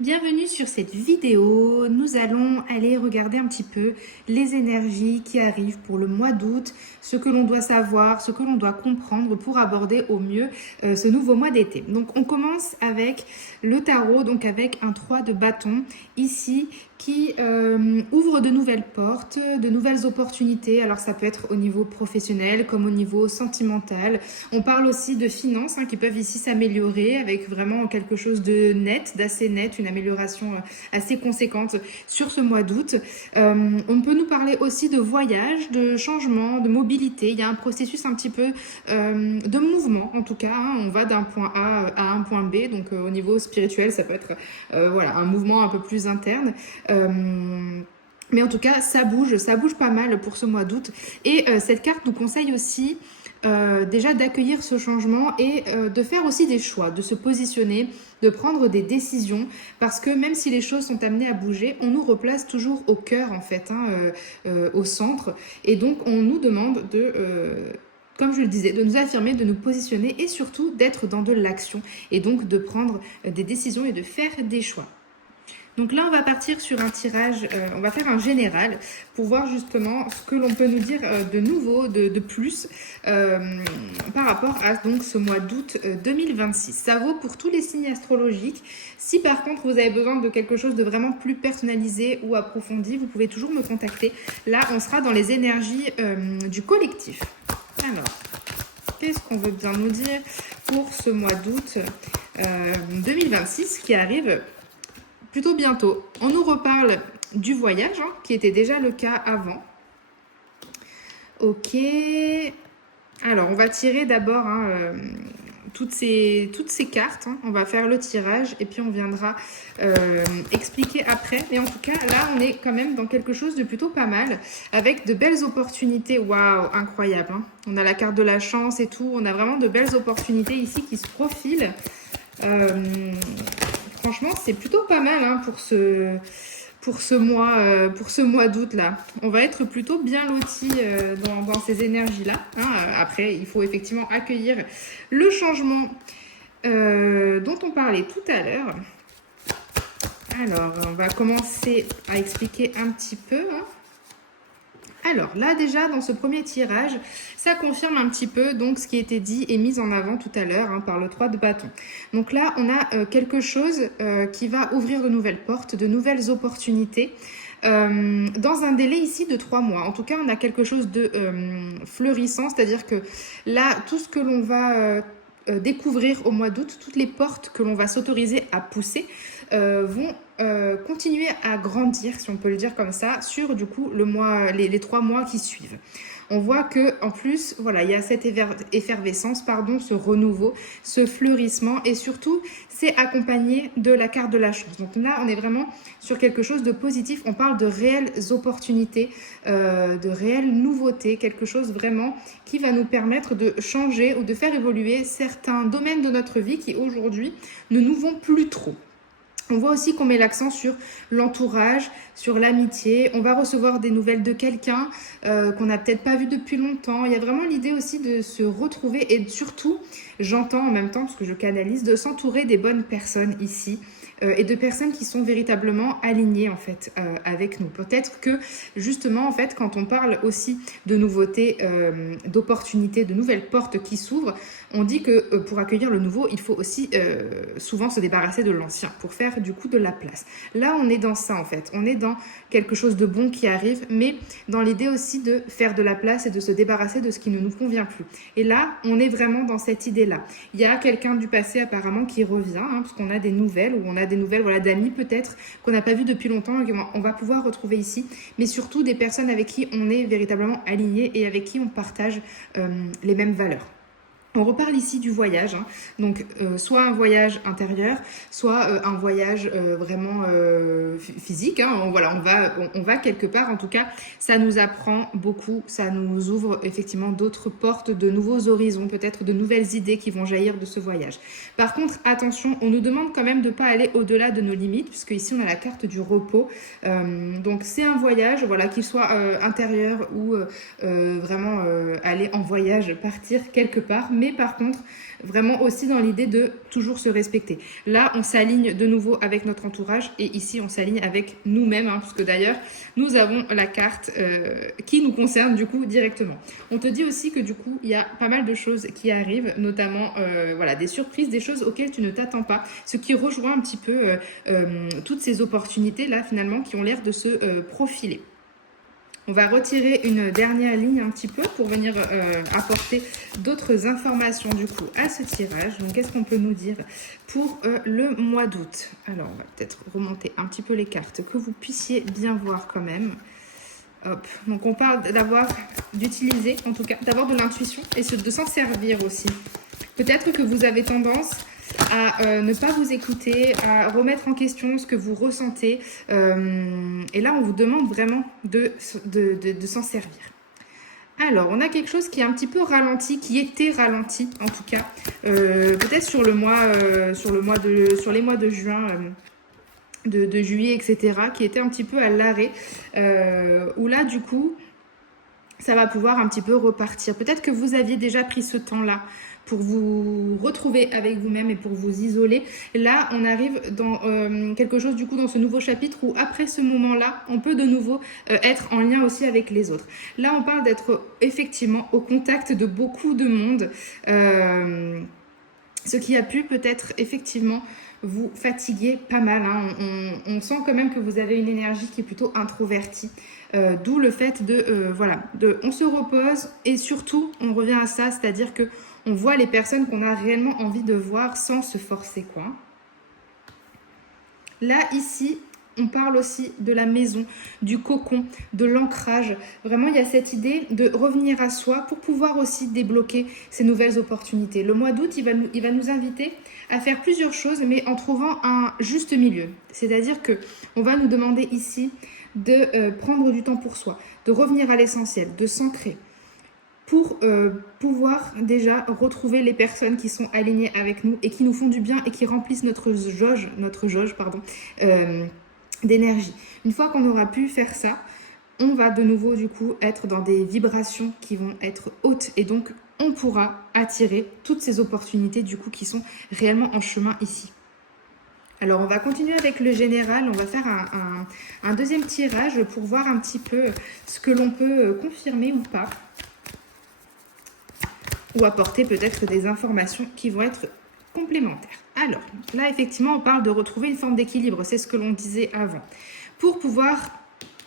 Bienvenue sur cette vidéo. Nous allons aller regarder un petit peu les énergies qui arrivent pour le mois d'août, ce que l'on doit savoir, ce que l'on doit comprendre pour aborder au mieux ce nouveau mois d'été. Donc on commence avec le tarot, donc avec un 3 de bâton ici qui ouvre de nouvelles portes, de nouvelles opportunités. Alors ça peut être au niveau professionnel comme au niveau sentimental. On parle aussi de finances qui peuvent ici s'améliorer avec vraiment quelque chose de net, d'assez net, une amélioration assez conséquente sur ce mois d'août. On peut nous parler aussi de voyage, de changement, de mobilité. Il y a un processus un petit peu de mouvement en tout cas. On va d'un point A à un point B, donc au niveau spirituel ça peut être voilà, un mouvement un peu plus interne. Mais en tout cas, ça bouge pas mal pour ce mois d'août. Et cette carte nous conseille aussi déjà d'accueillir ce changement et de faire aussi des choix, de se positionner, de prendre des décisions, parce que même si les choses sont amenées à bouger, on nous replace toujours au cœur en fait, au centre. Et donc on nous demande de... comme je le disais, de nous affirmer, de nous positionner et surtout d'être dans de l'action et donc de prendre des décisions et de faire des choix. Donc là, on va partir sur un tirage, on va faire un général pour voir justement ce que l'on peut nous dire de nouveau, de plus par rapport à donc ce mois d'août 2026. Ça vaut pour tous les signes astrologiques. Si par contre vous avez besoin de quelque chose de vraiment plus personnalisé ou approfondi, vous pouvez toujours me contacter. Là, on sera dans les énergies du collectif. Alors, qu'est-ce qu'on veut bien nous dire pour ce mois d'août 2026 qui arrive plutôt bientôt? On nous reparle du voyage, qui était déjà le cas avant. Ok. Alors, on va tirer d'abord toutes ces cartes. On va faire le tirage et puis on viendra expliquer après. Mais en tout cas, là, on est quand même dans quelque chose de plutôt pas mal, avec de belles opportunités. Waouh, incroyable. On a la carte de la chance et tout. On a vraiment de belles opportunités ici qui se profilent. Franchement, c'est plutôt pas mal pour ce mois d'août là. On va être plutôt bien lotis dans ces énergies là. Après, il faut effectivement accueillir le changement dont on parlait tout à l'heure. Alors, on va commencer à expliquer un petit peu. Alors là déjà dans ce premier tirage, ça confirme un petit peu donc ce qui était dit et mis en avant tout à l'heure par le 3 de bâton. Donc là on a quelque chose qui va ouvrir de nouvelles portes, de nouvelles opportunités. Dans un délai ici de 3 mois. En tout cas, on a quelque chose de fleurissant, c'est-à-dire que là, tout ce que l'on va découvrir au mois d'août, toutes les portes que l'on va s'autoriser à pousser vont continuer à grandir, si on peut le dire comme ça, sur du coup les 3 mois qui suivent. On voit que en plus, voilà, il y a cette effervescence, ce renouveau, ce fleurissement, et surtout, c'est accompagné de la carte de la chance. Donc là, on est vraiment sur quelque chose de positif. On parle de réelles opportunités, de réelles nouveautés, quelque chose vraiment qui va nous permettre de changer ou de faire évoluer certains domaines de notre vie qui aujourd'hui ne nous vont plus trop. On voit aussi qu'on met l'accent sur l'entourage, sur l'amitié. On va recevoir des nouvelles de quelqu'un qu'on n'a peut-être pas vu depuis longtemps. Il y a vraiment l'idée aussi de se retrouver et surtout, j'entends en même temps, parce que je canalise, de s'entourer des bonnes personnes ici et de personnes qui sont véritablement alignées en fait avec nous. Peut-être que justement en fait quand on parle aussi de nouveautés, d'opportunités, de nouvelles portes qui s'ouvrent, on dit que pour accueillir le nouveau, il faut aussi souvent se débarrasser de l'ancien pour faire du coup de la place. Là, on est dans ça en fait. On est dans quelque chose de bon qui arrive, mais dans l'idée aussi de faire de la place et de se débarrasser de ce qui ne nous convient plus. Et là, on est vraiment dans cette idée-là. Il y a quelqu'un du passé apparemment qui revient, parce qu'on a des nouvelles, ou on a des nouvelles d'amis peut-être qu'on n'a pas vu depuis longtemps et qu'on va pouvoir retrouver ici, mais surtout des personnes avec qui on est véritablement aligné et avec qui on partage les mêmes valeurs. On reparle ici du voyage, donc soit un voyage intérieur, soit un voyage vraiment physique. On va quelque part. En tout cas, ça nous apprend beaucoup, ça nous ouvre effectivement d'autres portes, de nouveaux horizons, peut-être de nouvelles idées qui vont jaillir de ce voyage. Par contre, attention, on nous demande quand même de ne pas aller au-delà de nos limites, puisque ici on a la carte du repos. Donc c'est un voyage, qu'il soit intérieur ou vraiment aller en voyage, partir quelque part, mais mais par contre, vraiment aussi dans l'idée de toujours se respecter. Là, on s'aligne de nouveau avec notre entourage et ici, on s'aligne avec nous-mêmes, hein, parce que d'ailleurs, nous avons la carte qui nous concerne du coup directement. On te dit aussi que du coup, il y a pas mal de choses qui arrivent, notamment voilà, des surprises, des choses auxquelles tu ne t'attends pas, ce qui rejoint un petit peu toutes ces opportunités-là, finalement, qui ont l'air de se profiler. On va retirer une dernière ligne un petit peu pour venir apporter d'autres informations du coup à ce tirage. Donc, qu'est-ce qu'on peut nous dire pour le mois d'août? Alors, on va peut-être remonter un petit peu les cartes, que vous puissiez bien voir quand même. Hop. Donc, on parle d'utiliser, en tout cas, d'avoir de l'intuition et de s'en servir aussi. Peut-être que vous avez tendance à ne pas vous écouter, à remettre en question ce que vous ressentez. Et là, on vous demande vraiment de s'en servir. Alors, on a quelque chose qui est un petit peu ralenti, qui était ralenti en tout cas. Peut-être sur les mois de juin, de juillet, etc., qui était un petit peu à l'arrêt. Où là, du coup, ça va pouvoir un petit peu repartir. Peut-être que vous aviez déjà pris ce temps-là pour vous retrouver avec vous-même et pour vous isoler. Là, on arrive dans quelque chose, du coup, dans ce nouveau chapitre où, après ce moment-là, on peut de nouveau être en lien aussi avec les autres. Là, on parle d'être effectivement au contact de beaucoup de monde, ce qui a pu peut-être effectivement vous fatiguer pas mal. Hein. On sent quand même que vous avez une énergie qui est plutôt introvertie. D'où le fait on se repose et surtout, on revient à ça, c'est-à-dire que on voit les personnes qu'on a réellement envie de voir sans se forcer, quoi. Là, ici, on parle aussi de la maison, du cocon, de l'ancrage. Vraiment, il y a cette idée de revenir à soi pour pouvoir aussi débloquer ces nouvelles opportunités. Le mois d'août, il va nous inviter à faire plusieurs choses, mais en trouvant un juste milieu. C'est-à-dire qu'on va nous demander ici de prendre du temps pour soi, de revenir à l'essentiel, de s'ancrer, pour pouvoir déjà retrouver les personnes qui sont alignées avec nous et qui nous font du bien et qui remplissent notre jauge d'énergie. Une fois qu'on aura pu faire ça, on va de nouveau du coup être dans des vibrations qui vont être hautes et donc on pourra attirer toutes ces opportunités du coup qui sont réellement en chemin ici. Alors, on va continuer avec le général. On va faire un deuxième tirage pour voir un petit peu ce que l'on peut confirmer ou pas. Ou apporter peut-être des informations qui vont être complémentaires. Alors, là, effectivement, on parle de retrouver une forme d'équilibre. C'est ce que l'on disait avant. Pour pouvoir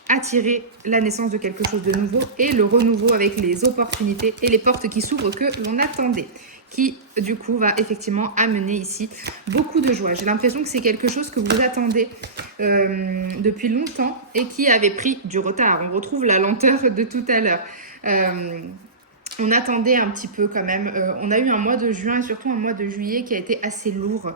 attirer la naissance de quelque chose de nouveau et le renouveau avec les opportunités et les portes qui s'ouvrent que l'on attendait, qui du coup va effectivement amener ici beaucoup de joie. J'ai l'impression que c'est quelque chose que vous attendez depuis longtemps et qui avait pris du retard. On retrouve la lenteur de tout à l'heure. On attendait un petit peu quand même. On a eu un mois de juin et surtout un mois de juillet qui a été assez lourd.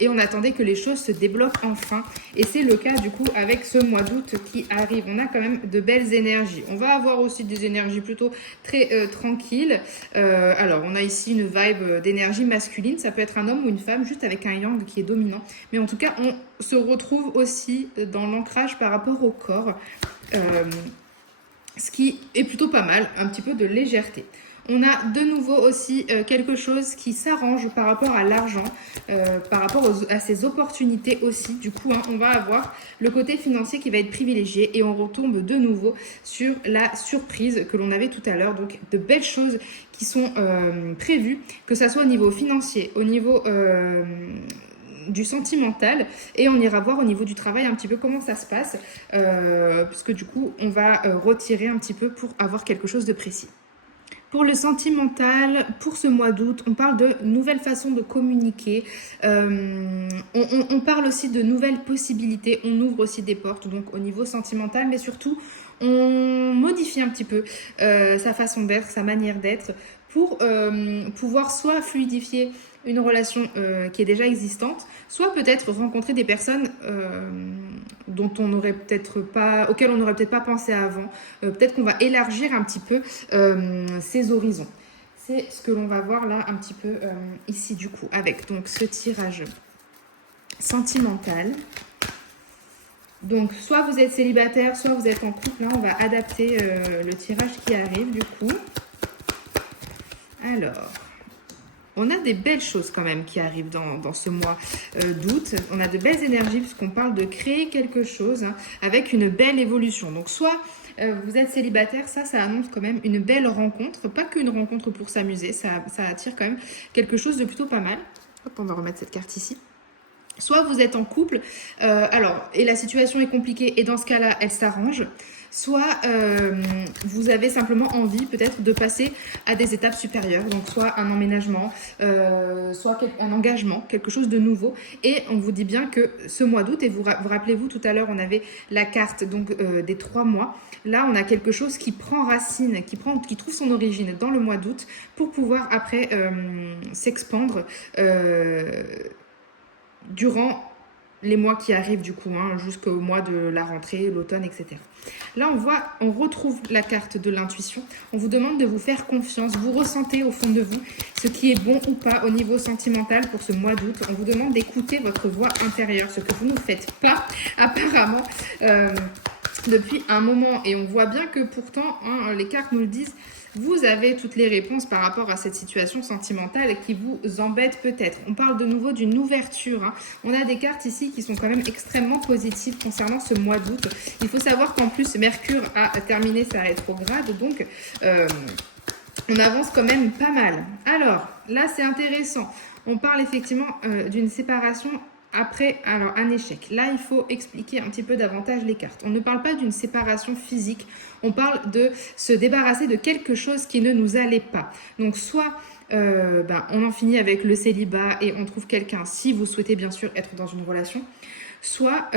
Et on attendait que les choses se débloquent enfin. Et c'est le cas du coup avec ce mois d'août qui arrive. On a quand même de belles énergies. On va avoir aussi des énergies plutôt très tranquilles. Alors on a ici une vibe d'énergie masculine. Ça peut être un homme ou une femme juste avec un yang qui est dominant. Mais en tout cas on se retrouve aussi dans l'ancrage par rapport au corps. Ce qui est plutôt pas mal, un petit peu de légèreté. On a de nouveau aussi quelque chose qui s'arrange par rapport à l'argent, par rapport à ces opportunités aussi. Du coup, on va avoir le côté financier qui va être privilégié et on retombe de nouveau sur la surprise que l'on avait tout à l'heure. Donc, de belles choses qui sont prévues, que ça soit au niveau financier, au niveau du sentimental, et on ira voir au niveau du travail un petit peu comment ça se passe, puisque du coup on va retirer un petit peu pour avoir quelque chose de précis. Pour le sentimental, pour ce mois d'août, on parle de nouvelles façons de communiquer, on parle aussi de nouvelles possibilités, on ouvre aussi des portes donc au niveau sentimental, mais surtout on modifie un petit peu sa façon d'être, sa manière d'être, pour pouvoir soit fluidifier une relation qui est déjà existante, soit peut-être rencontrer des personnes auxquelles on n'aurait peut-être pas pensé avant. Peut-être qu'on va élargir un petit peu ses horizons. C'est ce que l'on va voir là un petit peu ici du coup, avec donc ce tirage sentimental. Donc soit vous êtes célibataire, soit vous êtes en couple. Là, on va adapter le tirage qui arrive du coup. Alors, On a des belles choses quand même qui arrivent dans ce mois d'août. On a de belles énergies puisqu'on parle de créer quelque chose avec une belle évolution. Donc soit vous êtes célibataire, ça annonce quand même une belle rencontre. Pas qu'une rencontre pour s'amuser, ça attire quand même quelque chose de plutôt pas mal. Hop, on va remettre cette carte ici. Soit vous êtes en couple, et la situation est compliquée et dans ce cas-là, elle s'arrange. Soit vous avez simplement envie peut-être de passer à des étapes supérieures, donc soit un emménagement, soit un engagement, quelque chose de nouveau. Et on vous dit bien que ce mois d'août, et vous rappelez-vous tout à l'heure, on avait la carte donc des 3 mois. Là, on a quelque chose qui prend racine, qui trouve son origine dans le mois d'août pour pouvoir après s'expandre durant les mois qui arrivent du coup, jusqu'au mois de la rentrée, l'automne, etc. Là, on retrouve la carte de l'intuition. On vous demande de vous faire confiance. Vous ressentez au fond de vous ce qui est bon ou pas au niveau sentimental pour ce mois d'août. On vous demande d'écouter votre voix intérieure, ce que vous ne faites pas apparemment depuis un moment. Et on voit bien que pourtant, les cartes nous le disent, vous avez toutes les réponses par rapport à cette situation sentimentale qui vous embête peut-être. On parle de nouveau d'une ouverture. On a des cartes ici qui sont quand même extrêmement positives concernant ce mois d'août. Il faut savoir qu'en plus, Mercure a terminé sa rétrograde, donc on avance quand même pas mal. Alors, là, c'est intéressant. On parle effectivement d'une séparation après un échec. Là, il faut expliquer un petit peu davantage les cartes. On ne parle pas d'une séparation physique, on parle de se débarrasser de quelque chose qui ne nous allait pas. Donc, soit on en finit avec le célibat et on trouve quelqu'un, si vous souhaitez bien sûr être dans une relation, soit,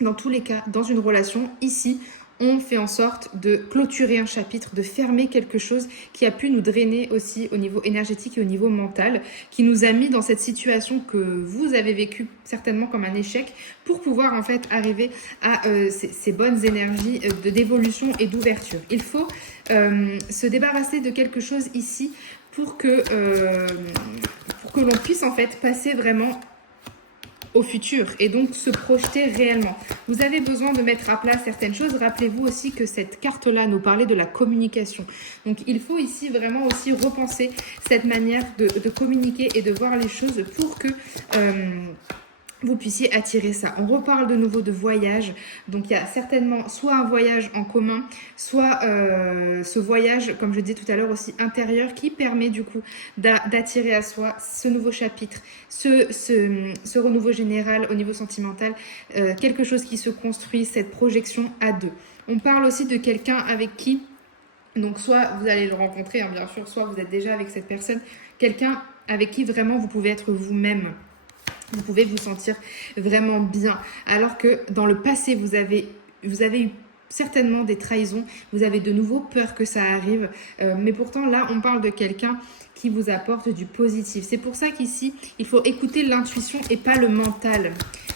dans tous les cas, dans une relation, ici, on fait en sorte de clôturer un chapitre, de fermer quelque chose qui a pu nous drainer aussi au niveau énergétique et au niveau mental, qui nous a mis dans cette situation que vous avez vécue certainement comme un échec, pour pouvoir en fait arriver à ces bonnes énergies d'évolution et d'ouverture. Il faut se débarrasser de quelque chose ici pour que l'on puisse en fait passer vraiment au futur et donc se projeter réellement. Vous avez besoin de mettre à plat certaines choses. Rappelez-vous aussi que cette carte-là nous parlait de la communication. Donc il faut ici vraiment aussi repenser cette manière de communiquer et de voir les choses pour que vous puissiez attirer ça. On reparle de nouveau de voyage. Donc il y a certainement soit un voyage en commun, soit ce voyage, comme je disais tout à l'heure aussi, intérieur, qui permet du coup d'attirer à soi ce nouveau chapitre, ce renouveau général au niveau sentimental, quelque chose qui se construit, cette projection à deux. On parle aussi de quelqu'un avec qui, donc soit vous allez le rencontrer, bien sûr, soit vous êtes déjà avec cette personne, quelqu'un avec qui vraiment vous pouvez être vous-même. Vous pouvez vous sentir vraiment bien. Alors que dans le passé, vous avez eu certainement des trahisons. Vous avez de nouveau peur que ça arrive. Mais pourtant, là, on parle de quelqu'un qui vous apporte du positif. C'est pour ça qu'ici, il faut écouter l'intuition et pas le mental.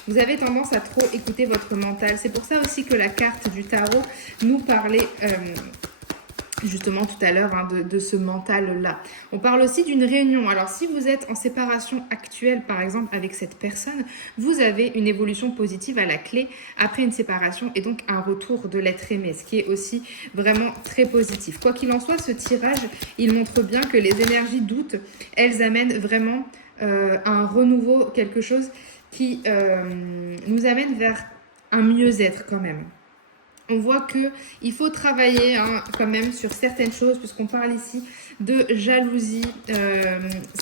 Vous avez tendance à trop écouter votre mental. C'est pour ça aussi que la carte du tarot nous parlait justement tout à l'heure de ce mental-là. On parle aussi d'une réunion. Alors si vous êtes en séparation actuelle par exemple avec cette personne, vous avez une évolution positive à la clé après une séparation et donc un retour de l'être aimé, ce qui est aussi vraiment très positif. Quoi qu'il en soit, ce tirage, il montre bien que les énergies d'août, elles amènent vraiment un renouveau, quelque chose qui nous amène vers un mieux-être quand même. On voit qu'il faut travailler quand même sur certaines choses, puisqu'on parle ici de jalousie.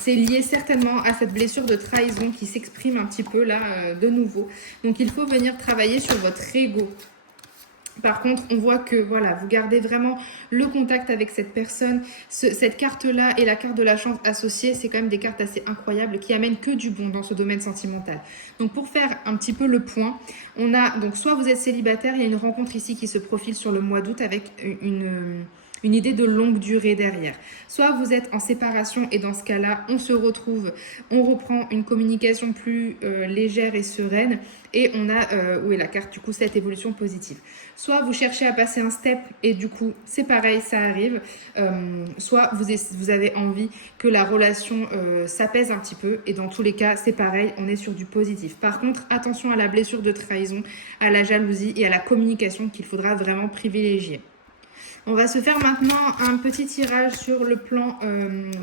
C'est lié certainement à cette blessure de trahison qui s'exprime un petit peu là de nouveau. Donc il faut venir travailler sur votre ego. Par contre, on voit que voilà, vous gardez vraiment le contact avec cette personne. Cette carte-là et la carte de la chance associée, c'est quand même des cartes assez incroyables qui amènent que du bon dans ce domaine sentimental. Donc pour faire un petit peu le point, on a donc soit vous êtes célibataire, il y a une rencontre ici qui se profile sur le mois d'août avec une idée de longue durée derrière. Soit vous êtes en séparation et dans ce cas-là, on se retrouve, on reprend une communication plus légère et sereine et on a, où est la carte du coup, cette évolution positive. Soit vous cherchez à passer un step et du coup, c'est pareil, ça arrive. Soit vous avez envie que la relation s'apaise un petit peu et dans tous les cas, c'est pareil, on est sur du positif. Par contre, attention à la blessure de trahison, à la jalousie et à la communication qu'il faudra vraiment privilégier. On va se faire maintenant un petit tirage sur le plan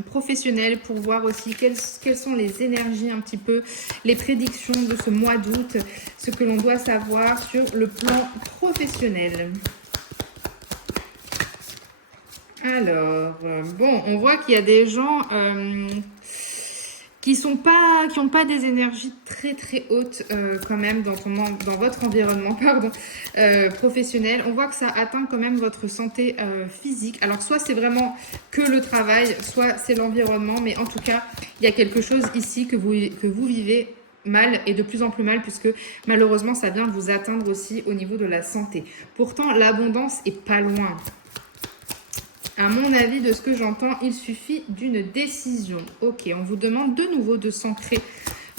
professionnel pour voir aussi quelles sont les énergies un petit peu, les prédictions de ce mois d'août, ce que l'on doit savoir sur le plan professionnel. Alors, bon, on voit qu'il y a des gens qui n'ont pas des énergies très très hautes quand même dans votre environnement professionnel. On voit que ça atteint quand même votre santé physique. Alors soit c'est vraiment que le travail, soit c'est l'environnement, mais en tout cas, il y a quelque chose ici que vous vivez mal et de plus en plus mal puisque malheureusement ça vient vous atteindre aussi au niveau de la santé. Pourtant, l'abondance est pas loin. À mon avis, de ce que j'entends, il suffit d'une décision. Ok, on vous demande de nouveau de s'ancrer,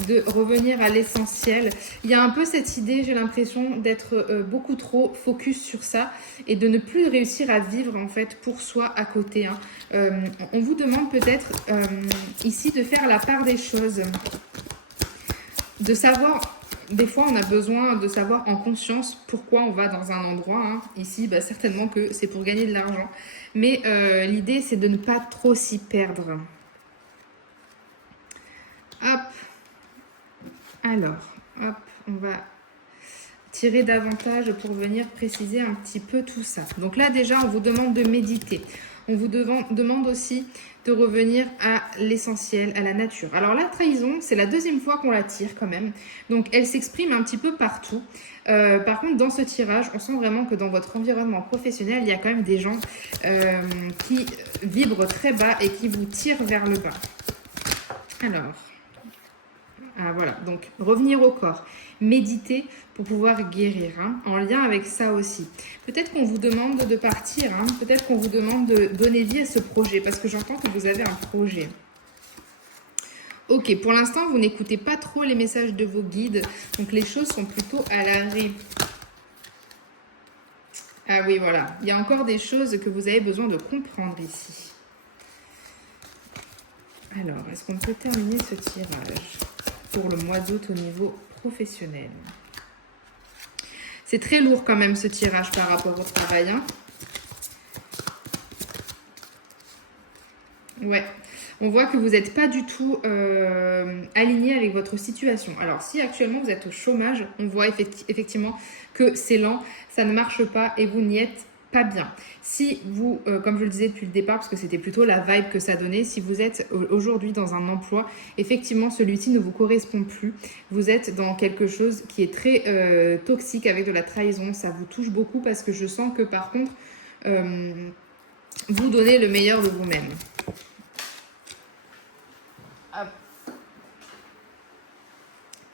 de revenir à l'essentiel. Il y a un peu cette idée, j'ai l'impression, d'être beaucoup trop focus sur ça et de ne plus réussir à vivre en fait pour soi à côté. On vous demande peut-être ici de faire la part des choses, de savoir. Des fois, on a besoin de savoir en conscience pourquoi on va dans un endroit. Ici, certainement que c'est pour gagner de l'argent. Mais l'idée, c'est de ne pas trop s'y perdre. Hop. Alors, hop, on va tirer davantage pour venir préciser un petit peu tout ça. Donc là, déjà, on vous demande de méditer. On vous demande aussi de revenir à l'essentiel, à la nature. Alors la trahison, c'est la deuxième fois qu'on la tire quand même. Donc elle s'exprime un petit peu partout. Par contre, dans ce tirage, on sent vraiment que dans votre environnement professionnel, il y a quand même des gens qui vibrent très bas et qui vous tirent vers le bas. Alors, voilà, donc revenir au corps, méditer pour pouvoir guérir, en lien avec ça aussi. Peut-être qu'on vous demande de partir, peut-être qu'on vous demande de donner vie à ce projet, parce que j'entends que vous avez un projet. Ok, pour l'instant, vous n'écoutez pas trop les messages de vos guides, donc les choses sont plutôt à l'arrêt. Ah oui, voilà, il y a encore des choses que vous avez besoin de comprendre ici. Alors, est-ce qu'on peut terminer ce tirage pour le mois d'août au niveau professionnel? C'est très lourd quand même ce tirage par rapport au travail. Ouais, on voit que vous n'êtes pas du tout aligné avec votre situation. Alors si actuellement vous êtes au chômage, on voit effectivement que c'est lent, ça ne marche pas et vous n'y êtes pas bien. Si vous, comme je le disais depuis le départ, parce que c'était plutôt la vibe que ça donnait, si vous êtes aujourd'hui dans un emploi, effectivement celui-ci ne vous correspond plus. Vous êtes dans quelque chose qui est très toxique avec de la trahison. Ça vous touche beaucoup parce que je sens que par contre, vous donnez le meilleur de vous-même.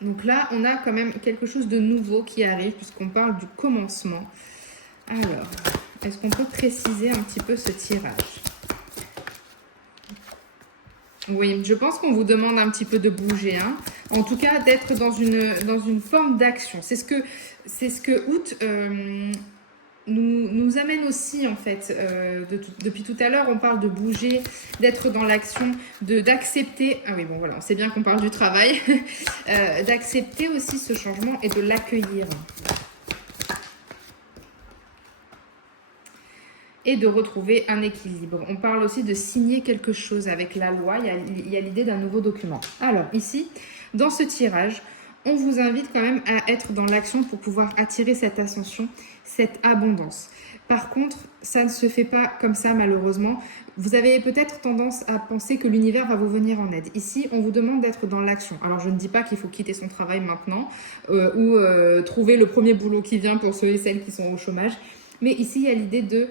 Donc là, on a quand même quelque chose de nouveau qui arrive puisqu'on parle du commencement. Alors, est-ce qu'on peut préciser un petit peu ce tirage? Oui, je pense qu'on vous demande un petit peu de bouger. En tout cas, d'être dans une forme d'action. C'est ce que août nous amène aussi, en fait. Depuis tout à l'heure, on parle de bouger, d'être dans l'action, d'accepter. Ah oui, bon, voilà, on sait bien qu'on parle du travail. D'accepter aussi ce changement et de l'accueillir. Et de retrouver un équilibre. On parle aussi de signer quelque chose avec la loi. Il y a l'idée d'un nouveau document. Alors ici, dans ce tirage, on vous invite quand même à être dans l'action pour pouvoir attirer cette ascension, cette abondance. Par contre, ça ne se fait pas comme ça malheureusement. Vous avez peut-être tendance à penser que l'univers va vous venir en aide. Ici, on vous demande d'être dans l'action. Alors, je ne dis pas qu'il faut quitter son travail maintenant ou trouver le premier boulot qui vient pour ceux et celles qui sont au chômage. Mais ici, il y a l'idée de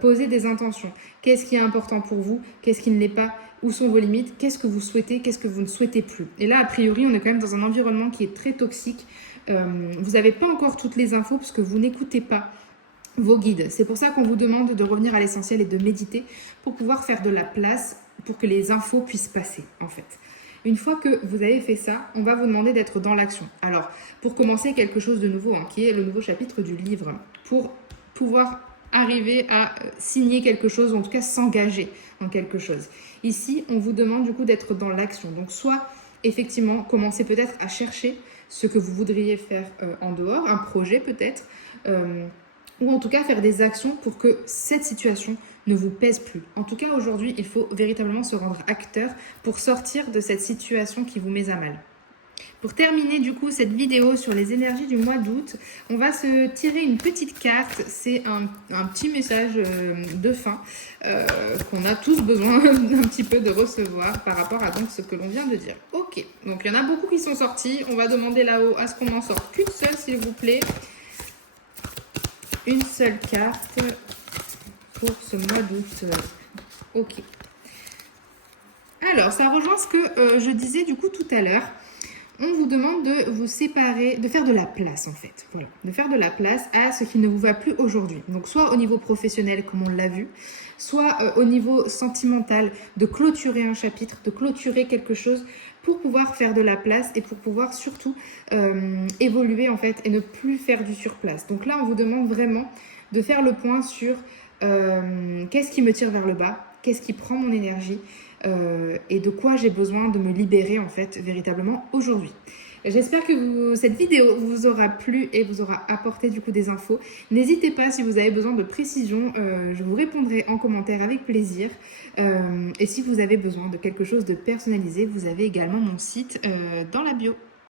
poser des intentions. Qu'est-ce qui est important pour vous? Qu'est-ce qui ne l'est pas? Où sont vos limites? Qu'est-ce que vous souhaitez? Qu'est-ce que vous ne souhaitez plus? Et là, a priori, on est quand même dans un environnement qui est très toxique. Vous n'avez pas encore toutes les infos parce que vous n'écoutez pas vos guides. C'est pour ça qu'on vous demande de revenir à l'essentiel et de méditer pour pouvoir faire de la place pour que les infos puissent passer, en fait. Une fois que vous avez fait ça, on va vous demander d'être dans l'action. Alors, pour commencer, quelque chose de nouveau, qui est le nouveau chapitre du livre, pour pouvoir arriver à signer quelque chose, ou en tout cas s'engager en quelque chose. Ici, on vous demande du coup d'être dans l'action. Donc, soit effectivement, commencer peut-être à chercher ce que vous voudriez faire en dehors, un projet peut-être, ou en tout cas faire des actions pour que cette situation ne vous pèse plus. En tout cas, aujourd'hui, il faut véritablement se rendre acteur pour sortir de cette situation qui vous met à mal. Pour terminer du coup cette vidéo sur les énergies du mois d'août, on va se tirer une petite carte. C'est un petit message de fin qu'on a tous besoin d'un petit peu de recevoir par rapport à donc ce que l'on vient de dire. Ok, donc il y en a beaucoup qui sont sortis. On va demander là-haut à ce qu'on n'en sorte qu'une seule s'il vous plaît. Une seule carte pour ce mois d'août. Ok. Alors, ça rejoint ce que je disais du coup tout à l'heure. On vous demande de vous séparer, de faire de la place en fait. Voilà, de faire de la place à ce qui ne vous va plus aujourd'hui. Donc soit au niveau professionnel comme on l'a vu, soit au niveau sentimental, de clôturer un chapitre, de clôturer quelque chose pour pouvoir faire de la place et pour pouvoir surtout évoluer en fait et ne plus faire du surplace. Donc là, on vous demande vraiment de faire le point sur qu'est-ce qui me tire vers le bas, qu'est-ce qui prend mon énergie, et de quoi j'ai besoin de me libérer en fait véritablement aujourd'hui. J'espère que cette vidéo vous aura plu et vous aura apporté du coup des infos. N'hésitez pas si vous avez besoin de précision, je vous répondrai en commentaire avec plaisir. Et si vous avez besoin de quelque chose de personnalisé, vous avez également mon site dans la bio.